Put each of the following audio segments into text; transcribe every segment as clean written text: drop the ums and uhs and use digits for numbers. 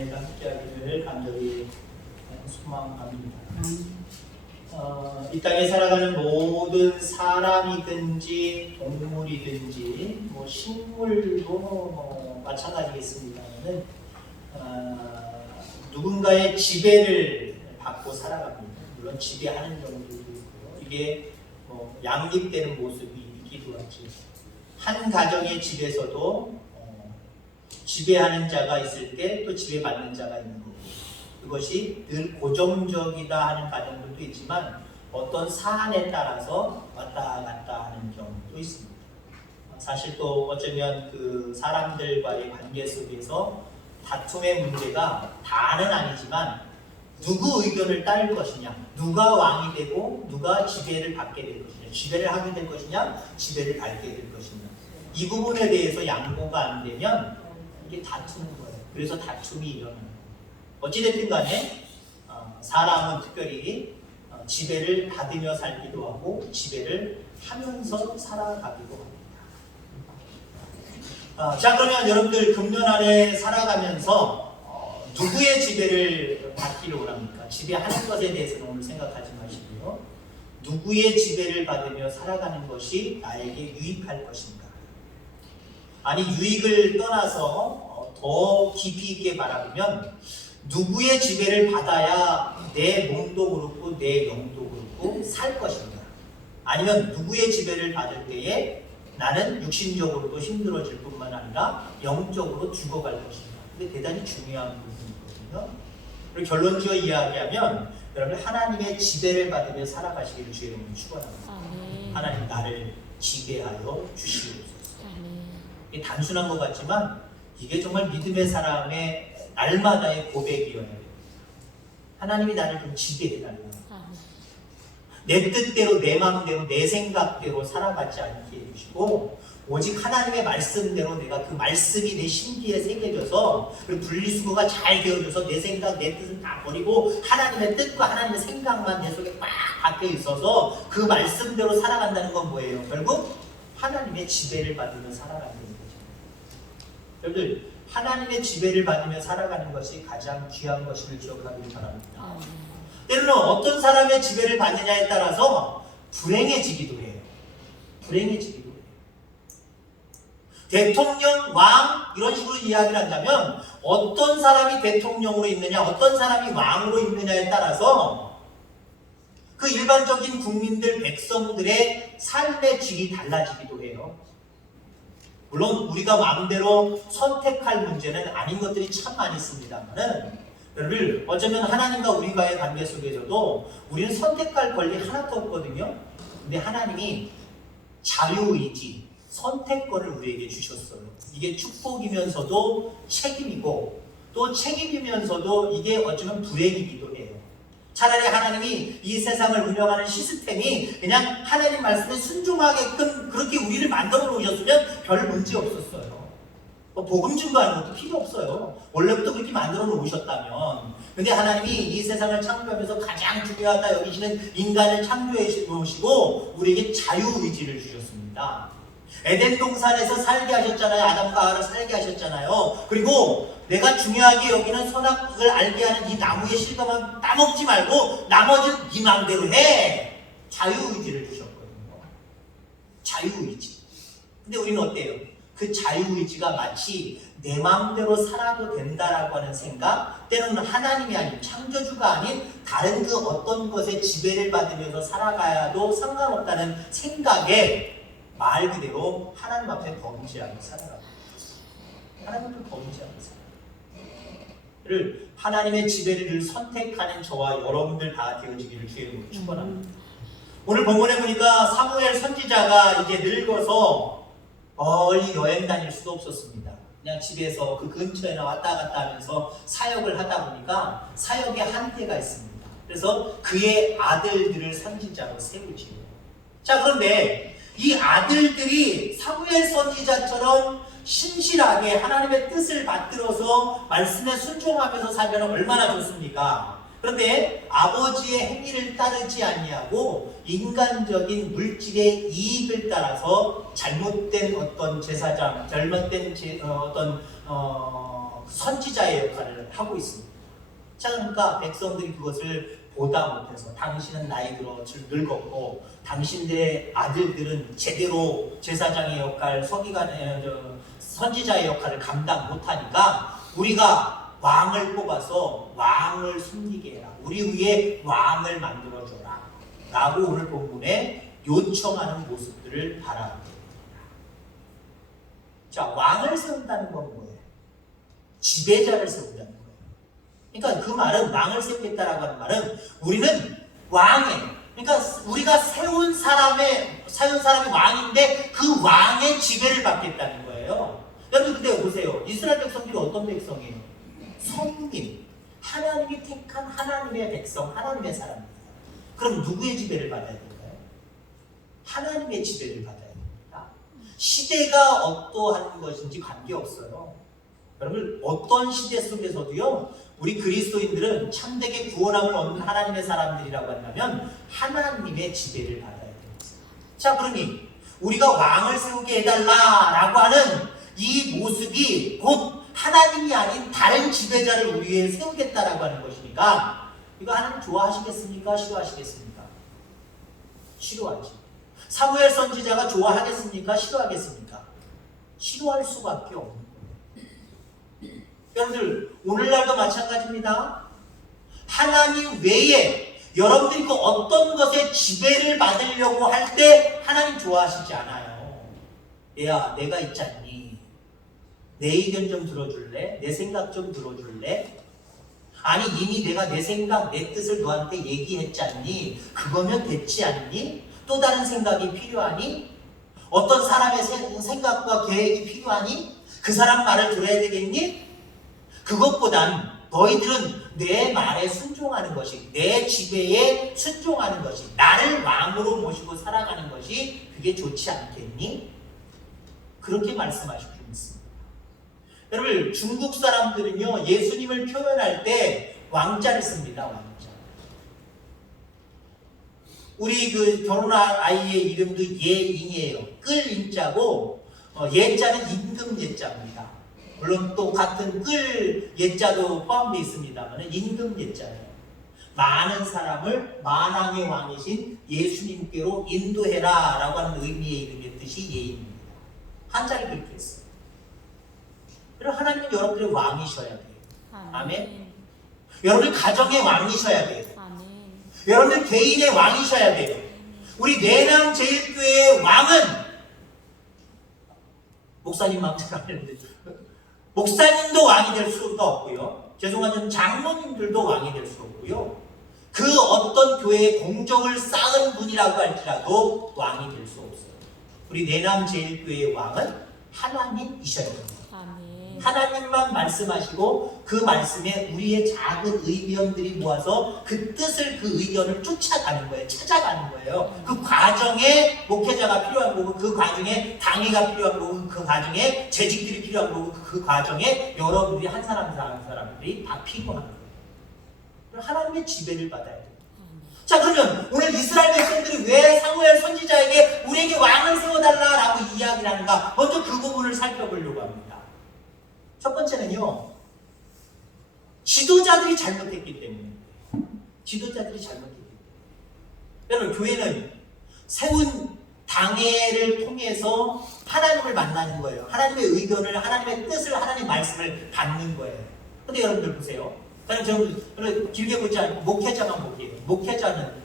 은혜가 함께하기를 간절히 소망합니다. 이 땅에 살아가는 모든 사람이든지 동물이든지 식물도 마찬가지겠습니다만은 누군가의 지배를 받고 살아갑니다. 물론 지배하는 경우도 있고요. 이게 양립되는 모습이 있기도 하죠. 한 가정의 집에서도 지배하는 자가 있을 때 또 지배받는 자가 있는 거고, 그것이 늘 고정적이다 하는 가정들도 있지만 어떤 사안에 따라서 왔다 갔다 하는 경우도 있습니다. 사실 또 어쩌면 그 사람들과의 관계 속에서 다툼의 문제가 다는 아니지만 누구 의견을 따를 것이냐, 누가 왕이 되고 누가 지배를 받게 될 것이냐, 지배를 하게 될 것이냐, 지배를 받게 될 것이냐, 이 부분에 대해서 양보가 안 되면 이게 다투는 거예요. 그래서 다툼이 일어나는 거예요. 어찌됐든 간에 사람은 특별히 지배를 받으며 살기도 하고 지배를 하면서 살아가기도 합니다. 자, 그러면 여러분들 금년 안에 살아가면서 누구의 지배를 받기를 원합니까? 지배하는 것에 대해서는 오늘 생각하지 마시고요. 누구의 지배를 받으며 살아가는 것이 나에게 유익할 것인가? 아니, 유익을 떠나서 더 깊이 있게 바라보면 누구의 지배를 받아야 내 몸도 그렇고 내 영도 그렇고 살 것인가? 아니면 누구의 지배를 받을 때에 나는 육신적으로도 힘들어질 뿐만 아니라 영적으로 죽어갈 것인가? 그게 대단히 중요한 부분이거든요. 그리고 결론지어 이야기하면 여러분, 하나님의 지배를 받으며 살아가시기를 주의 이름으로 축원합니다. 하나님 나를 지배하여 주시옵소서. 이게 단순한 것 같지만 이게 정말 믿음의 사람의 날마다의 고백이어야 돼요. 하나님이 나를 좀 지배해달라. 내 뜻대로, 내 마음대로, 내 생각대로 살아가지 않게 해주시고 오직 하나님의 말씀대로 내가 그 말씀이 내 심기에 새겨져서 그리고 분리수거가 잘 되어져서 내 생각, 내 뜻은 다 버리고 하나님의 뜻과 하나님의 생각만 내 속에 꽉 박혀 있어서 그 말씀대로 살아간다는 건 뭐예요? 결국 하나님의 지배를 받으며 살아가는 거죠. 여러분들, 하나님의 지배를 받으며 살아가는 것이 가장 귀한 것을 기억하길 바랍니다. 때로는 어떤 사람의 지배를 받느냐에 따라서 불행해지기도 해요. 불행해지기도 해요. 대통령, 왕 이런 식으로 이야기를 한다면 어떤 사람이 대통령으로 있느냐, 어떤 사람이 왕으로 있느냐에 따라서 그 일반적인 국민들, 백성들의 삶의 질이 달라지기도 해요. 물론 우리가 마음대로 선택할 문제는 아닌 것들이 참 많이 있습니다만은 여러분, 어쩌면 하나님과 우리와의 관계 속에서도 우리는 선택할 권리 하나도 없거든요. 근데 하나님이 자유의지, 선택권을 우리에게 주셨어요. 이게 축복이면서도 책임이고 또 책임이면서도 이게 어쩌면 불행이기도 해요. 차라리 하나님이 이 세상을 운영하는 시스템이 그냥 하나님 말씀에 순종하게끔 그렇게 우리를 만들어 놓으셨으면 별 문제 없었어요. 복음 증거하는 것도 필요 없어요. 원래부터 그렇게 만들어 놓으셨다면. 근데 하나님이 이 세상을 창조하면서 가장 중요하다 여기시는 인간을 창조해 놓으시고 우리에게 자유의지를 주셨습니다. 에덴 동산에서 살게 하셨잖아요. 아담과 하와를 살게 하셨잖아요. 그리고 내가 중요하게 여기는 선악을 알게 하는 이 나무의 실과만 따먹지 말고 나머지는 네 마음대로 해. 자유의지를 주셨거든요. 자유의지. 근데 우리는 어때요? 그 자유의지가 마치 내 마음대로 살아도 된다라고 하는 생각, 때로는 하나님이 아닌 창조주가 아닌 다른 그 어떤 것에 지배를 받으면서 살아가야도 상관없다는 생각에 말 그대로 하나님 앞에 범죄하고 살아가고 하나님 앞에 범죄하고 살아가고 하나님의 지배를 늘 선택하는 저와 여러분들 다 되어지기를 주의 이름으로 축원합니다. 오늘 본문에 보니까 사무엘 선지자가 이제 늙어서 멀리 여행 다닐 수도 없었습니다. 그냥 집에서 그 근처에나 왔다 갔다 하면서 사역을 하다 보니까 사역에 한계가 있습니다. 그래서 그의 아들들을 선지자로 세우지요. 자, 그런데 이 아들들이 사무엘 선지자처럼 신실하게 하나님의 뜻을 받들어서 말씀에 순종하면서 살면 얼마나 좋습니까? 그런데 아버지의 행위를 따르지 아니하고 인간적인 물질의 이익을 따라서 잘못된 어떤 제사장, 잘못된 선지자의 역할을 하고 있습니다. 자, 그러니까 백성들이 그것을 보다 못해서 당신은 나이 들어 늙었고 당신들의 아들들은 제대로 제사장의 역할, 서기관의 선지자의 역할을 감당 못하니까 우리가 왕을 뽑아서 왕을 숨기게 해라. 우리 위에 왕을 만들어줘라. 라고 오늘 본문에 요청하는 모습들을 바라봅니다. 자, 왕을 세운다는 건 뭐예요? 지배자를 세운다는 거예요. 그러니까 그 말은 왕을 세우겠다라고 하는 말은 우리는 왕의, 그러니까 우리가 세운 사람이 왕인데 그 왕의 지배를 받겠다는 거예요. 여러분 근데 보세요. 이스라엘 백성들이 어떤 백성이에요? 성민, 하나님이 택한 하나님의 백성, 하나님의 사람입니다. 그럼 누구의 지배를 받아야 될까요? 하나님의 지배를 받아야 됩니다. 시대가 어떠한 것인지 관계없어요. 여러분 어떤 시대 속에서도요, 우리 그리스도인들은 참되게 구원함을 얻는 하나님의 사람들이라고 한다면 하나님의 지배를 받아야 됩니다. 자, 그러니 우리가 왕을 세우게 해달라라고 하는 이 모습이 곧 하나님이 아닌 다른 지배자를 우리 위해 세우겠다라고 하는 것이니까 이거 하나님 좋아하시겠습니까? 싫어하시겠습니까? 싫어하지. 사무엘 선지자가 좋아하겠습니까? 싫어하겠습니까? 싫어할 수밖에 없는 거예요. 여러분들 오늘날도 마찬가지입니다. 하나님 외에 여러분들이 그 어떤 것에 지배를 받으려고 할 때 하나님 좋아하시지 않아요. 얘야 내가 있지 않니? 내 의견 좀 들어줄래? 내 생각 좀 들어줄래? 아니 이미 내가 내 생각 내 뜻을 너한테 얘기했지 않니? 그거면 됐지 않니? 또 다른 생각이 필요하니? 어떤 사람의 생각과 계획이 필요하니? 그 사람 말을 들어야 되겠니? 그것보단 너희들은 내 말에 순종하는 것이, 내 지배에 순종하는 것이, 나를 왕으로 모시고 살아가는 것이 그게 좋지 않겠니? 그렇게 말씀하시고 있습니다. 여러분 중국 사람들은요 예수님을 표현할 때 왕자를 씁니다. 왕자. 우리 그 결혼할 아이의 이름도 예인이에요. 끌 인자고 예자는 임금 예자입니다. 물론 또 같은 끌 예자도 포함되어 있습니다만 임금 예자예요. 많은 사람을 만왕의 왕이신 예수님께로 인도해라 라고 하는 의미의 이름의 뜻이 예인입니다. 한자를 그렇게 했어요. 그리고 하나님은 여러분들의 왕이셔야 돼요. 아멘. 여러분들 가정의 왕이셔야 돼요. 아멘. 여러분들 개인의 왕이셔야 돼요. 우리 내남제일교회의 왕은 목사님 마음대로 하는데 목사님도 왕이 될 수가 없고요. 죄송하지만 장로님들도 왕이 될 수 없고요. 그 어떤 교회의 공적을 쌓은 분이라고 할지라도 왕이 될 수 없어요. 우리 내남제일교회의 왕은 하나님이셔야 됩니다. 하나님만 말씀하시고 그 말씀에 우리의 작은 의견들이 모아서 그 뜻을, 그 의견을 쫓아가는 거예요. 찾아가는 거예요. 그 과정에 목회자가 필요한 거고, 그 과정에 당회가 필요한 거고, 그 과정에 재직들이 필요한 거고, 그 과정에 여러분들이 한 사람들이 다 필요한 거예요. 하나님의 지배를 받아야 돼요. 자, 그러면 오늘 이스라엘 백성들이 왜 사무엘 선지자에게 우리에게 왕을 세워달라라고 이야기를 하는가? 먼저 그 부분을 살펴보려고 합니다. 첫 번째는요, 지도자들이 잘못했기 때문에. 지도자들이 잘못했기 때문에. 여러분, 교회는 세운 당회를 통해서 하나님을 만나는 거예요. 하나님의 의견을, 하나님의 뜻을, 하나님의 말씀을 받는 거예요. 근데 여러분들 보세요. 저는 길게 보지 않고 목회자만 볼게요. 목회자는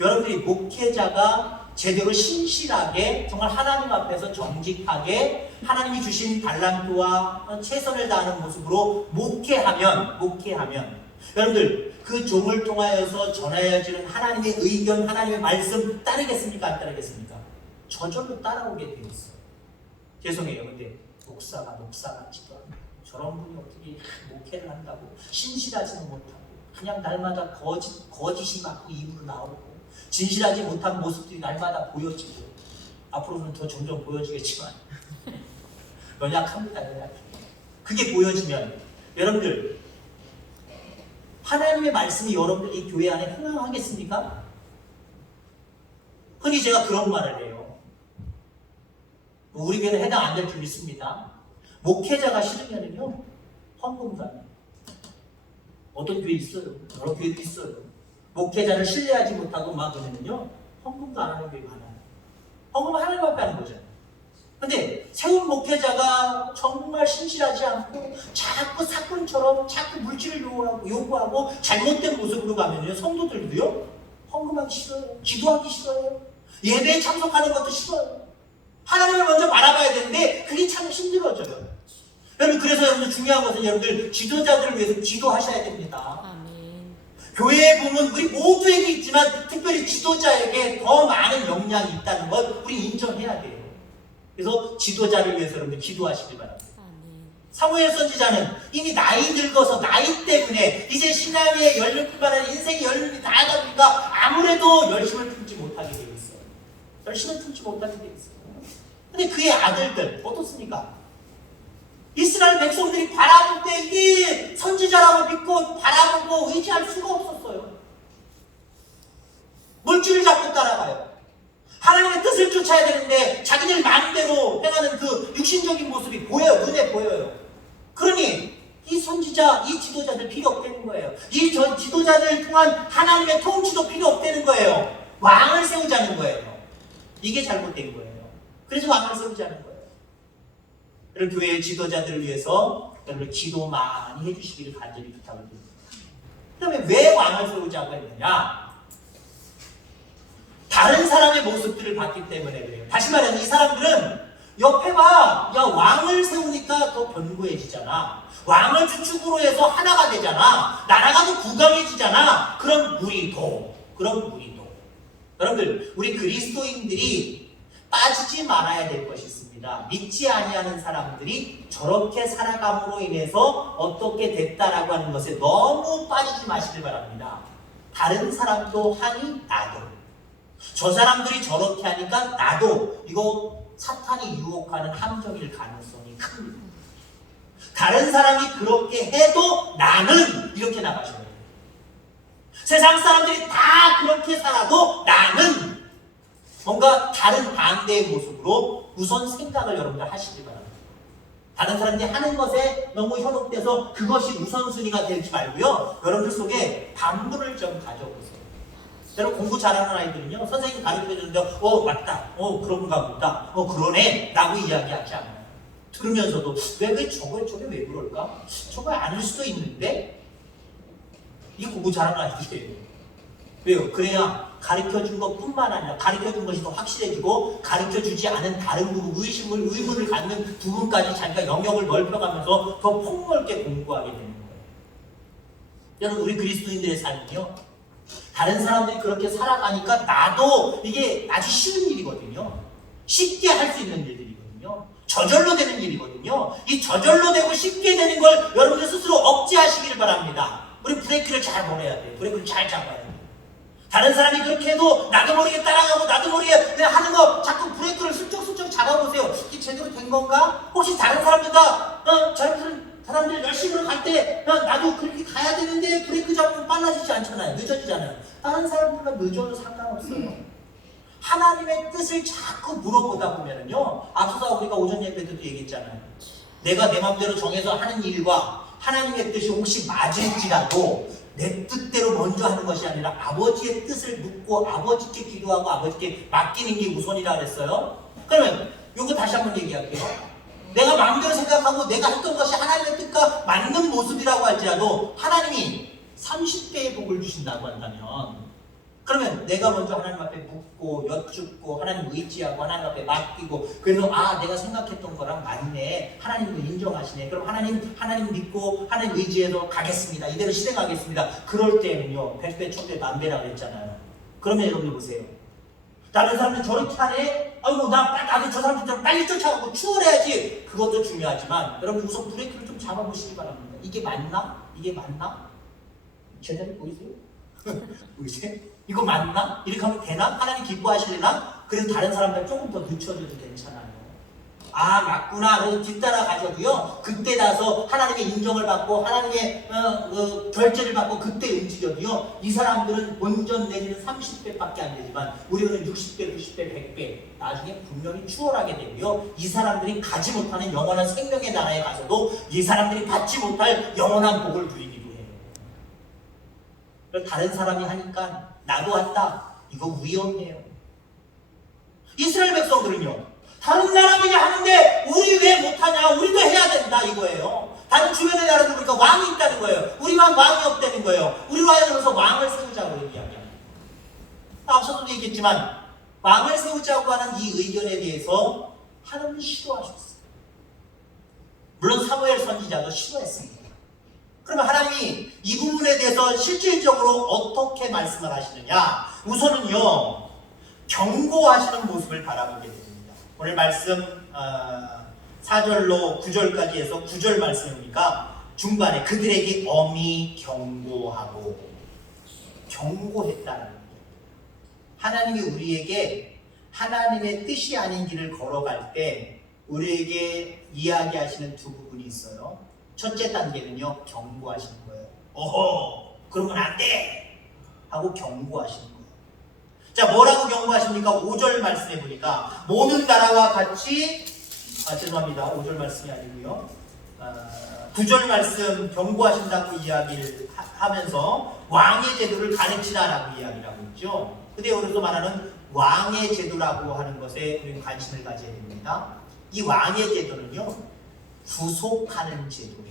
여러분들이 목회자가 제대로 신실하게 정말 하나님 앞에서 정직하게 하나님이 주신 달란트와 최선을 다하는 모습으로 목회하면 여러분들 그 종을 통하여서 전하여지는 하나님의 의견, 하나님의 말씀 따르겠습니까? 안 따르겠습니까? 저절로 따라오게 되어 있어요. 죄송해요. 근데 목사가 목사같지도 않고 저런 분이 어떻게 목회를 한다고 신실하지는 못하고 그냥 날마다 거짓이 막 입으로 나오고 진실하지 못한 모습들이 날마다 보여지고 앞으로는 더 점점 보여지겠지만 연약합니다. 그게 보여지면 여러분들 하나님의 말씀이 여러분들 이 교회 안에 흥황하겠습니까? 흔히 제가 그런 말을 해요. 우리 교회는 해당 안 될 줄 믿습니다. 목회자가 싫으면요 헌금가요. 어떤 교회 있어요. 여러 교회도 있어요. 목회자를 신뢰하지 못하고 막 그러면요, 헌금도 안 하는 교회 많아요. 헌금은 하나님 앞에 하는 거잖아요. 근데 세운 목회자가 정말 신실하지 않고 자꾸 사건처럼 자꾸 물질을 요구하고 잘못된 모습으로 가면요, 성도들도요 헌금하기 싫어요. 기도하기 싫어요. 예배에 참석하는 것도 싫어요. 하나님을 먼저 바라봐야 되는데 그게 참 힘들어져요. 여러분, 그래서 여러분 중요한 것은 여러분들 지도자들을 위해서 기도하셔야 됩니다. 아멘. 교회에 보면 우리 모두에게 있지만 특별히 지도자에게 더 많은 역량이 있다는 것 우리 인정해야 돼요. 그래서 지도자를 위해서 여러분들 기도하시길 바랍니다. 아멘. 사무엘 선지자는 이미 나이 늙어서 나이 때문에 이제 신앙의 연륜뿐만 아니라 인생의 연륜이 다 하다 보니까 아무래도 열심을 품지 못하게 되어 있어요. 열심을 품지 못하게 되어 있어요. 근데 그의 아들들 어떻습니까? 이스라엘 백성들이 바라볼 때 이게 선지자라고 믿고 바라보고 의지할 수가 없었어요. 물질을 잡고 따라가요. 하나님의 뜻을 쫓아야 되는데 자기들 마음대로 행하는 그 육신적인 모습이 보여요. 눈에 보여요. 그러니 이 선지자, 이 지도자들 필요 없다는 거예요. 이 지도자들 통한 하나님의 통치도 필요 없다는 거예요. 왕을 세우자는 거예요. 이게 잘못된 거예요. 그래서 왕을 세우자는 거예요. 여러분, 교회의 지도자들을 위해서 여러분 기도 많이 해주시기를 간절히 부탁을 드립니다. 그 다음에 왜 왕을 세우자고 했느냐? 다른 사람의 모습들을 봤기 때문에 그래요. 다시 말해서 이 사람들은 옆에 봐, 야, 왕을 세우니까 더 견고해지잖아. 왕을 주축으로 해서 하나가 되잖아. 나라가 더 구강해지잖아. 그럼 우리도. 여러분들, 우리 그리스도인들이 빠지지 말아야 될 것이 있습니다. 믿지 아니하는 사람들이 저렇게 살아감으로 인해서 어떻게 됐다라고 하는 것에 너무 빠지지 마시길 바랍니다. 다른 사람도 하니 나도. 저 사람들이 저렇게 하니까 나도. 이거 사탄이 유혹하는 함정일 가능성이 큽니다. 다른 사람이 그렇게 해도 나는 이렇게 나가셔야 돼요. 세상 사람들이 다 그렇게 살아도 나는 뭔가 다른 반대의 모습으로 우선 생각을 여러분들 하시기 바랍니다. 다른 사람들이 하는 것에 너무 현혹돼서 그것이 우선순위가 되지 말고요. 여러분들 속에 반부를 좀 가져보세요. 여러분, 공부 잘하는 아이들은요, 선생님이 가르쳐주는데 맞다, 그런가 보다, 그러네 라고 이야기하지 않아요. 들으면서도 저게 왜 그럴까? 저거 아닐 수도 있는데? 이게 공부 잘하는 아이들이에요. 왜요? 그래야 가르쳐준 것뿐만 아니라 가르쳐준 것이 더 확실해지고 가르쳐주지 않은 다른 부분, 의문을 갖는 부분까지 자기가 영역을 넓혀가면서 더 폭넓게 공부하게 되는 거예요. 여러분, 우리 그리스도인들의 삶은요, 다른 사람들이 그렇게 살아가니까 나도 이게 아주 쉬운 일이거든요. 쉽게 할 수 있는 일들이거든요. 저절로 되는 일이거든요. 이 저절로 되고 쉽게 되는 걸 여러분들 스스로 억제하시길 바랍니다. 우리 브레이크를 잘 걸어야 돼요. 브레이크를 잘 잡아야 돼요. 다른 사람이 그렇게 해도 나도 모르게 따라가고 나도 모르게 그냥 하는 거 자꾸 브레이크를 슬쩍슬쩍 잡아보세요. 이게 제대로 된 건가? 혹시 다른 사람들과 사람들 열심히 갈 때 나도 그렇게 가야 되는데 브레이크 잡으면 빨라지지 않잖아요. 늦어지잖아요. 다른 사람들과 늦어도 상관없어요. 하나님의 뜻을 자꾸 물어보다 보면은요, 앞서서 우리가 오전 예배 때도 얘기했잖아요. 내가 내 마음대로 정해서 하는 일과 하나님의 뜻이 혹시 맞을지라도 내 뜻대로 먼저 하는 것이 아니라 아버지의 뜻을 묻고 아버지께 기도하고 아버지께 맡기는 게 우선이라 그랬어요. 그러면 요거 다시 한번 얘기할게요. 내가 마음대로 생각하고 내가 했던 것이 하나님의 뜻과 맞는 모습이라고 할지라도 하나님이 30배의 복을 주신다고 한다면, 그러면 내가 먼저 하나님 앞에 묻고 여쭙고 하나님 의지하고 하나님 앞에 맡기고, 그래서 내가 생각했던 거랑 맞네, 하나님도 인정하시네, 그럼 하나님 믿고 하나님 의지해서 가겠습니다, 이대로 실행하겠습니다. 그럴 때는요 100배, 1000배, 만배라고 했잖아요. 그러면 여러분들 보세요. 다른 사람들 저렇게 하네? 아이고 나도 저 사람들처럼 빨리 쫓아가고 추월해야지. 그것도 중요하지만 여러분 우선 브레이크를 좀 잡아보시기 바랍니다. 이게 맞나? 제자리 보이세요? 보이세요? 이거 맞나? 이렇게 하면 되나? 하나님 기뻐하시려나? 그래서 다른 사람들 조금 더 늦춰줘도 괜찮아요. 아 맞구나 그래서 뒤따라가져도요 그때 나서 하나님의 인정을 받고 하나님의 결제를 받고 그때 움직여도요 이 사람들은 본전 내지는 30배밖에 안 되지만 우리는 60배, 90배, 100배 나중에 분명히 추월하게 되고요 이 사람들이 가지 못하는 영원한 생명의 나라에 가서도 이 사람들이 받지 못할 영원한 복을 누리기도 해요. 다른 사람이 하니까 나도 한다 이거 위험해요. 이스라엘 백성들은요 다른 나라들이 하는데 우리 왜 못하냐 우리도 해야 된다 이거예요. 다른 주변의 나라들 보니까 왕이 있다는 거예요. 우리만 왕이 없다는 거예요. 우리로 하여금서 왕을 세우자고 이야기합니다. 앞서도 얘기했지만 왕을 세우자고 하는 이 의견에 대해서 하나님은 싫어하셨어요. 물론 사무엘 선지자도 싫어했습니다. 그러면 하나님이 이 부분에 대해서 실질적으로 어떻게 말씀을 하시느냐 우선은요 경고하시는 모습을 바라보게 됩니다. 오늘 말씀 4절로 9절까지 해서 9절 말씀이니까 중반에 그들에게 엄히 경고하고 경고했다는 거예요. 하나님이 우리에게 하나님의 뜻이 아닌 길을 걸어갈 때 우리에게 이야기하시는 두 부분이 있어요. 첫째 단계는요 경고하시는 거예요. 어허 그러면 안 돼! 하고 경고하시는 거예요. 자 뭐라고 경고하십니까? 5절 말씀해 보니까 모든 나라와 같이 죄송합니다 5절 말씀이 아니고요 9절 말씀 경고하신다고 이야기를 하면서 왕의 제도를 가르치라라고 이야기를 하고 있죠. 근데 여기서 말하는 왕의 제도라고 하는 것에 우리는 관심을 가져야 됩니다. 이 왕의 제도는요 구속하는 제도예요.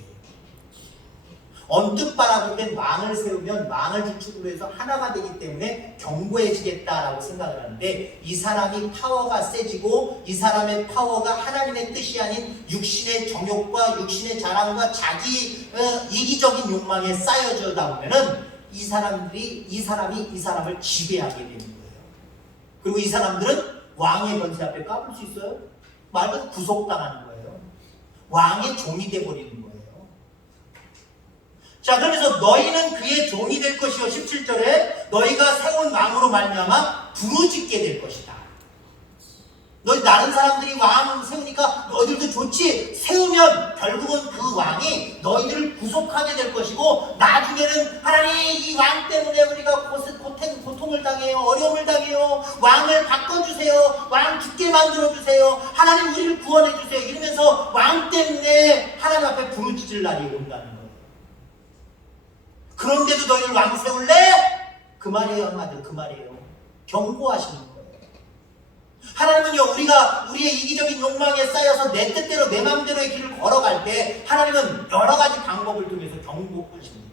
언뜻 바라보면 왕을 세우면 왕을 주축으로 해서 하나가 되기 때문에 견고해지겠다라고 생각을 하는데 이 사람이 파워가 세지고 이 사람의 파워가 하나님의 뜻이 아닌 육신의 정욕과 육신의 자랑과 자기 이기적인 욕망에 쌓여져다 보면은 이 사람이 이 사람을 지배하게 되는 거예요. 그리고 이 사람들은 왕의 권세 앞에 까불 수 있어요? 말 그대로 구속당하는 거예요. 왕의 종이 돼버리는 거예요. 자 그러면서 너희는 그의 종이 될 것이요 17절에 너희가 세운 왕으로 말미암아 부르짖게 될 것이다. 너희 다른 사람들이 왕 세우니까 너희들도 좋지. 세우면 결국은 그 왕이 너희들을 구속하게 될 것이고 나중에는 하나님 이 왕 때문에 우리가 고통을 당해요. 어려움을 당해요. 왕을 바꿔주세요. 왕 죽게 만들어주세요. 하나님 우리를 구원해주세요. 이러면서 왕 때문에 하나님 앞에 부르짖을 날이 온다는 거예요. 그런데도 너희를 왕 세울래? 그 말이에요. 한마디로 그 말이에요. 경고하시는 거예요. 하나님은요 우리가 우리의 이기적인 욕망에 쌓여서 내 뜻대로 내 마음대로의 길을 걸어갈 때 하나님은 여러 가지 방법을 통해서 경고하십니다.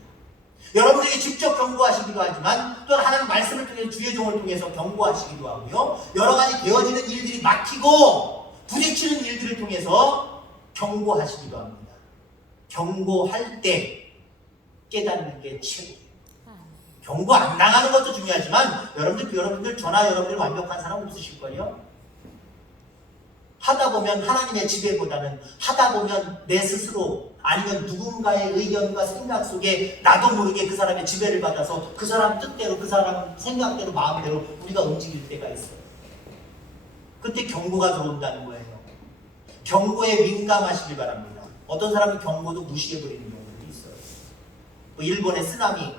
여러분에게 직접 경고하시기도 하지만 또는 하나님 말씀을 통해서 주의 종을 통해서 경고하시기도 하고요. 여러 가지 되어지는 일들이 막히고 부딪히는 일들을 통해서 경고하시기도 합니다. 경고할 때 깨닫는 게 최고예요. 경고 안 당하는 것도 중요하지만 여러분들 저나 여러분들 완벽한 사람 없으실 거예요. 하다 보면 하나님의 지배보다는 하다 보면 내 스스로 아니면 누군가의 의견과 생각 속에 나도 모르게 그 사람의 지배를 받아서 그 사람 뜻대로 그 사람 생각대로 마음대로 우리가 움직일 때가 있어요. 그때 경고가 들어온다는 거예요. 경고에 민감하시길 바랍니다. 어떤 사람은 경고도 무시해버리는 경우도 있어요. 뭐 일본의 쓰나미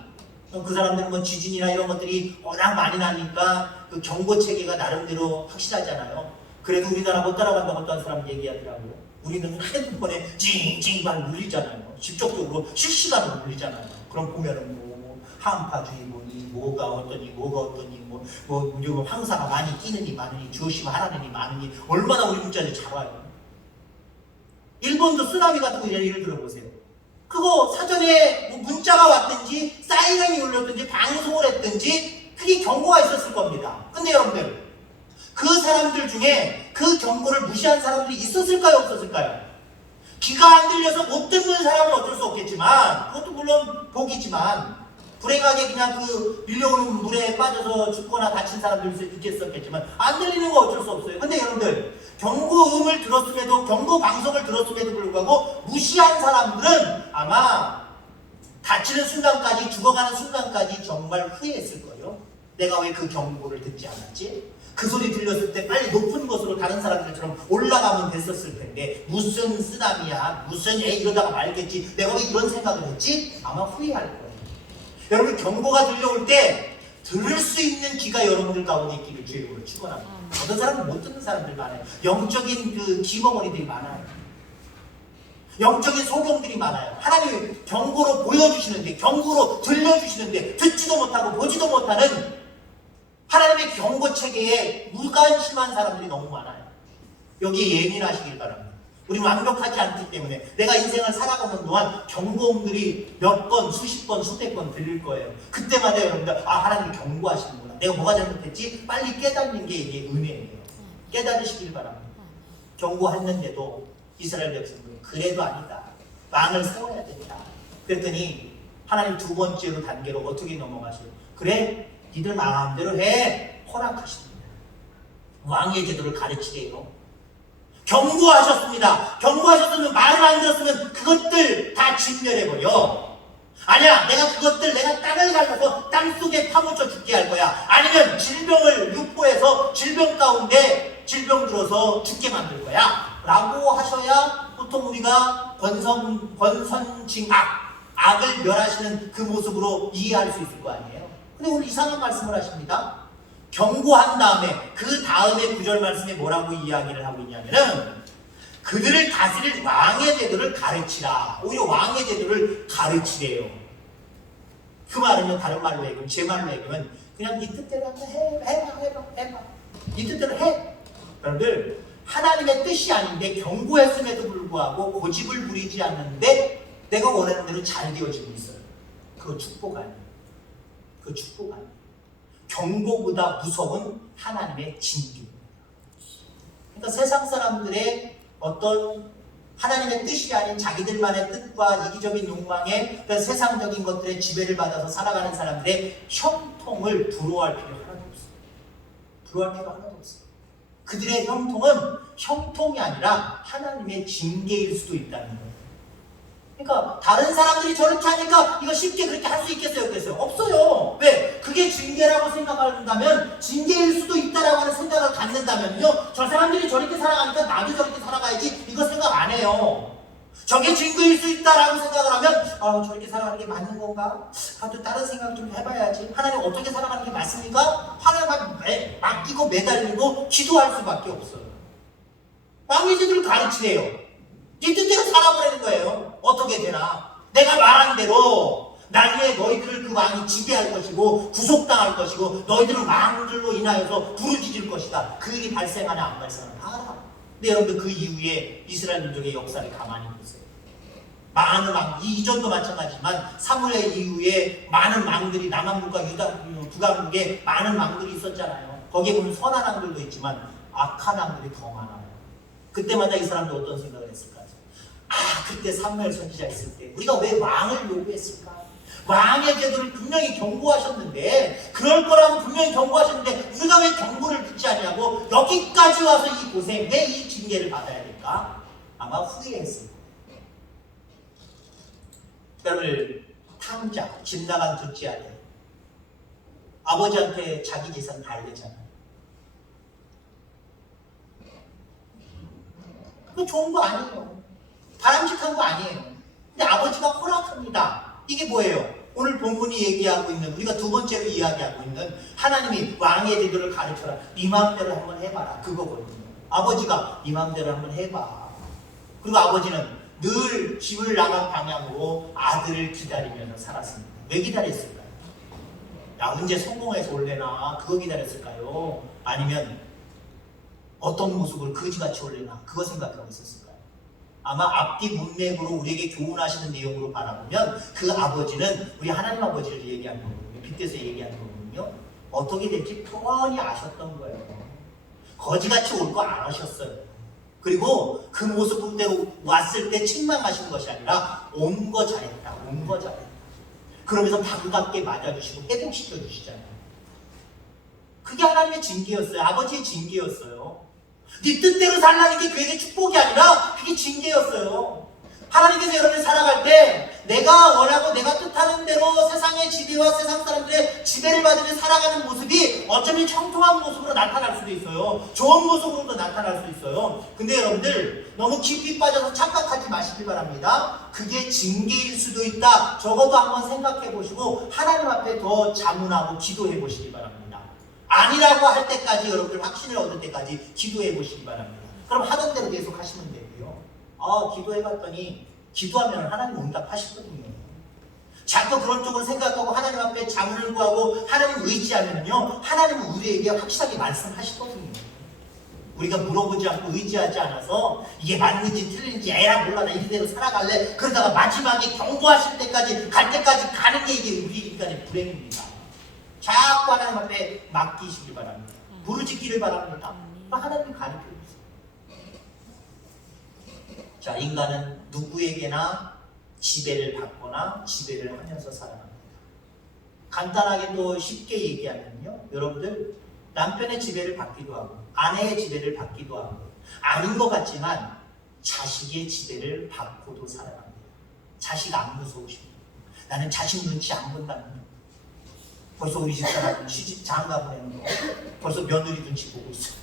그 사람들은 뭐 지진이나 이런 것들이 워낙 많이 나니까 그 경고 체계가 나름대로 확실하잖아요. 그래도 우리나라 못 따라간다고 어떤 사람 얘기하더라고요. 우리는 핸드폰에 징징만 울리잖아요. 직접적으로 실시간으로 울리잖아요. 그럼 보면은 뭐 한파주의보니 뭐가 어떠니 뭐 황사가 많이 끼느니 많으니 조심하라느니 많으니 얼마나 우리 문자들 잘 와요. 일본도 쓰나미 같은 거 예를 들어보세요. 그거 사전에 뭐 문자가 왔든지 사이렌이 울렸든지 방송을 했든지 그게 경고가 있었을 겁니다. 근데 여러분들 그 사람들 중에 그 경고를 무시한 사람들이 있었을까요? 없었을까요? 귀가 안 들려서 못 듣는 사람은 어쩔 수 없겠지만 그것도 물론 복이지만 불행하게 그냥 그 밀려오는 물에 빠져서 죽거나 다친 사람들도 있겠었겠지만 안 들리는 거 어쩔 수 없어요. 근데 여러분들 경고음을 들었음에도 경고 방송을 들었음에도 불구하고 무시한 사람들은 아마 다치는 순간까지 죽어가는 순간까지 정말 후회했을 거예요. 내가 왜 그 경고를 듣지 않았지? 그 소리 들렸을 때 빨리 높은 곳으로 다른 사람들처럼 올라가면 됐었을 텐데 무슨 쓰담이야, 무슨 이러다가 말겠지, 내가 왜 이런 생각을 했지? 아마 후회할 거예요. 여러분, 경고가 들려올 때 들을 수 있는 귀가 여러분들 가운데 있기를 주의 이름으로 축원합니다. 어떤 사람은 못 듣는 사람들 많아요. 영적인 그 귀머거리들이 많아요. 영적인 소경들이 많아요. 하나님이 경고로 보여주시는데, 경고로 들려주시는데 듣지도 못하고 보지도 못하는 하나님의 경고 체계에 무관심한 사람들이 너무 많아요. 여기에 예민하시길 바랍니다. 우리 완벽하지 않기 때문에 내가 인생을 살아가는 동안 경고음들이 몇 번, 수십 번, 수백 번 들릴 거예요. 그때마다 여러분들, 하나님이 경고하시는구나. 내가 뭐가 잘못했지? 빨리 깨닫는 게 이게 은혜예요. 깨달으시길 바랍니다. 경고했는데도 이스라엘 백성들은 그래도 아니다. 왕을 세워야 된다. 그랬더니 하나님 두 번째로 단계로 어떻게 넘어가셔요? 그래, 니들 마음대로 해. 허락하십니다. 왕의 제도를 가르치래요. 경고하셨습니다. 경고하셨으면 말을 안 들었으면 그것들 다 진멸해버려. 아니야, 내가 땅을 갈라서 땅속에 파묻혀 죽게 할 거야. 아니면 질병을 유포해서 질병 가운데 질병 들어서 죽게 만들 거야. 라고 하셔야 보통 우리가 권선징악, 악을 멸하시는 그 모습으로 이해할 수 있을 거 아니에요. 근데 오늘 이상한 말씀을 하십니다. 경고한 다음에 그 다음에 구절 말씀에 뭐라고 이야기를 하고 있냐면은 그들을 다스릴 왕의 제도를 가르치라. 오히려 왕의 제도를 가르치래요. 그 말은요, 다른 말로 얘기하면, 제 말로 얘기하면 그냥 네 뜻대로 해봐. 네 뜻대로 해. 여러분들, 하나님의 뜻이 아닌데 경고했음에도 불구하고 고집을 부리지 않는데 내가 원하는 대로 잘 되어지고 있어요. 그거 축복 아니에요. 그 축복 아니에요. 경고보다 무서운 하나님의 징계입니다. 그러니까 세상 사람들의 어떤 하나님의 뜻이 아닌 자기들만의 뜻과 이기적인 욕망에 세상적인 것들의 지배를 받아서 살아가는 사람들의 형통을 부러워할 필요 하나도 없어요. 부러워할 필요 하나도 없어요. 그들의 형통은 형통이 아니라 하나님의 징계일 수도 있다는 거예요. 그러니까 다른 사람들이 저렇게 하니까 이거 쉽게 그렇게 할 수 있겠어요? 없겠어요? 없어요. 왜? 그게 징계라고 생각한다면, 징계일 수도 있다라고 하는 생각을 갖는다면요, 저 사람들이 저렇게 살아가니까 나도 저렇게 살아가야지, 이거 생각 안 해요. 저게 징계일 수 있다라고 생각을 하면 저렇게 살아가는 게 맞는 건가? 또 다른 생각 좀 해봐야지. 하나님 어떻게 살아가는 게 맞습니까? 하나님만 맡기고 매달리고 기도할 수밖에 없어요. 왕의 제도를 가르치래요. 네 뜻대로 살아보라는 거예요. 어떻게 되나? 내가 말한 대로 나중에 너희들을 그 왕이 지배할 것이고 구속당할 것이고 너희들은 왕들로 인하여서 부르짖을 것이다. 그 일이 발생하냐 안 발생하냐 알아. 근데 여러분들, 그 이후에 이스라엘 민족의 역사를 가만히 보세요. 많은 왕, 이전도 마찬가지지만 사무엘 이후에 많은 왕들이 남한국과 북한국에 많은 왕들이 있었잖아요. 거기에 보면 선한 왕들도 있지만 악한 왕들이 더 많아요. 그때마다 이 사람들 어떤 생각을 했을까요? 그때 사무엘 선지자 있을 때 우리가 왜 왕을 요구했을까? 왕의 제도를 분명히 경고하셨는데, 그럴 거라고 분명히 경고하셨는데 우리가 왜 경고를 듣지 않냐고, 여기까지 와서 이 고생, 왜 이 징계를 받아야 될까? 아마 후회했을 거예요. 여러분, 탕자, 집 나간 둘째 아들, 아버지한테 자기 재산 다 잃었잖아요. 그거 좋은 거 아니에요. 바람직한 거 아니에요. 근데 아버지가 허락합니다. 이게 뭐예요? 오늘 본문이 얘기하고 있는, 우리가 두 번째로 이야기하고 있는 하나님이 왕의 제도를 가르쳐라. 네 마음대로 한번 해봐라. 그거거든요. 아버지가 네 마음대로 한번 해봐. 그리고 아버지는 늘 집을 나간 방향으로 아들을 기다리면서 살았습니다. 왜 기다렸을까요? 야, 언제 성공해서 올래나? 그거 기다렸을까요? 아니면 어떤 모습을 거지같이 올래나? 그거 생각하고 있었을까요? 아마 앞뒤 문맥으로 우리에게 교훈하시는 내용으로 바라보면 그 아버지는 우리 하나님 아버지를 얘기하는 거거든요. 빗대서 얘기하는 거거든요. 어떻게 될지 뻔히 아셨던 거예요. 거지같이 올 거 아셨어요. 그리고 그 모습대로 왔을 때 책망하신 것이 아니라 온 거 잘했다. 온 거 잘했다. 그러면서 반갑게 맞아주시고 회복시켜 주시잖아요. 그게 하나님의 징계였어요. 아버지의 징계였어요. 네 뜻대로 살라는 게 그에게 축복이 아니라 그게 징계였어요. 하나님께서 여러분이 살아갈 때 내가 원하고 내가 뜻하는 대로 세상에 세상의 지배와 세상 사람들의 지배를 받으며 살아가는 모습이 어쩌면 형통한 모습으로 나타날 수도 있어요. 좋은 모습으로도 나타날 수 있어요. 근데 여러분들 너무 깊이 빠져서 착각하지 마시길 바랍니다. 그게 징계일 수도 있다. 적어도 한번 생각해 보시고 하나님 앞에 더 자문하고 기도해 보시기 바랍니다. 아니라고 할 때까지 여러분들 확신을 얻을 때까지 기도해 보시기 바랍니다. 그럼 하던 대로 계속 하시면 되고요. 기도해 봤더니 기도하면 하나님 응답하시거든요. 자꾸 그런 쪽을 생각하고 하나님 앞에 자문을 구하고 하나님 의지하면요, 하나님은 우리에게 확실하게 말씀하시거든요. 우리가 물어보지 않고 의지하지 않아서 이게 맞는지 틀린지 에라 몰라 나 이대로 살아갈래 그러다가 마지막에 경고하실 때까지 갈 때까지 가는 게 이게 우리 인간의 불행입니다. 자꾸 하나님 앞에 맡기시길 바랍니다. 부르짖기를 바랍니다. 하나님이 가르쳐 주세요. 자, 인간은 누구에게나 지배를 받거나 지배를 하면서 살아갑니다. 간단하게 또 쉽게 얘기하면요, 여러분들 남편의 지배를 받기도 하고 아내의 지배를 받기도 하고 아닌 것 같지만 자식의 지배를 받고도 살아갑니다. 자식 안 무서우십니까? 나는 자식 눈치 안 본다는 거. 벌써 우리 집사람 시집 장가 보내는 거 벌써 며느리 눈치 보고 있어.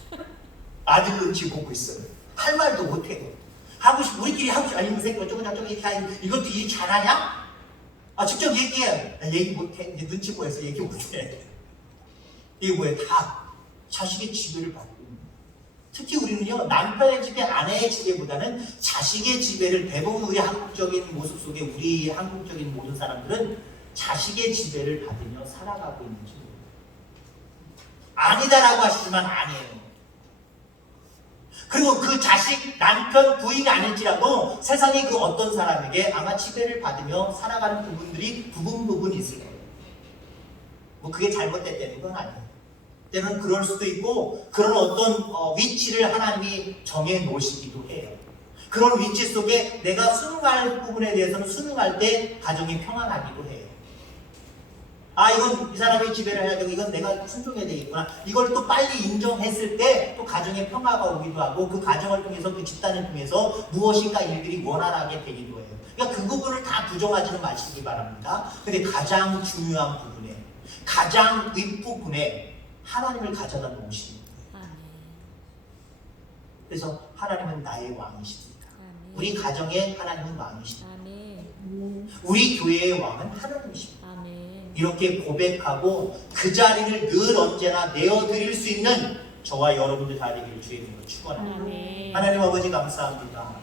아들 눈치 보고 있어요. 할 말도 못해요. 하고 싶 우리끼리 하고 싶 아니 이 새끼 어쩌고 저쩌고 이렇게 하니 이것도 일 잘하냐? 직접 얘기해. 얘기 못해. 이제 눈치 보여서 얘기 못해. 이게 뭐예요? 다 자식의 지배를 받고 있는 거예요. 특히 우리는요, 남편의 지배, 아내의 지배보다는 자식의 지배를 대부분 우리 한국적인 모습 속에 우리 한국적인 모든 사람들은 자식의 지배를 받으며 살아가고 있는지 모릅니다. 아니다라고 하시지만 아니에요. 그리고 그 자식, 남편, 부인이 아닐지라도 세상의 그 어떤 사람에게 아마 지배를 받으며 살아가는 부분들이 부분 있을 거예요. 뭐 그게 잘못됐다는 건 아니에요. 때로는 그럴 수도 있고 그런 어떤 위치를 하나님이 정해 놓으시기도 해요. 그런 위치 속에 내가 순응할 부분에 대해서는 순응할 때 가정이 평안하기도 해요. 이건 이 사람이 지배를 해야 되고 이건 내가 순종해야 되겠구나. 이걸 또 빨리 인정했을 때 또 가정에 평화가 오기도 하고 그 가정을 통해서 그 집단을 통해서 무엇인가 일들이 원활하게 되기도 해요. 그러니까 그 부분을 다 부정하지는 마시기 바랍니다. 근데 가장 중요한 부분에 가장 윗부분에 하나님을 가져다 놓으십니다. 그래서 하나님은 나의 왕이십니다. 우리 가정의 하나님은 왕이십니다. 우리 교회의 왕은 하나님이십니다. 이렇게 고백하고 그 자리를 늘 언제나 내어드릴 수 있는 저와 여러분들 다 되기를 주의 이름으로 축원합니다. 하나님 아버지 감사합니다.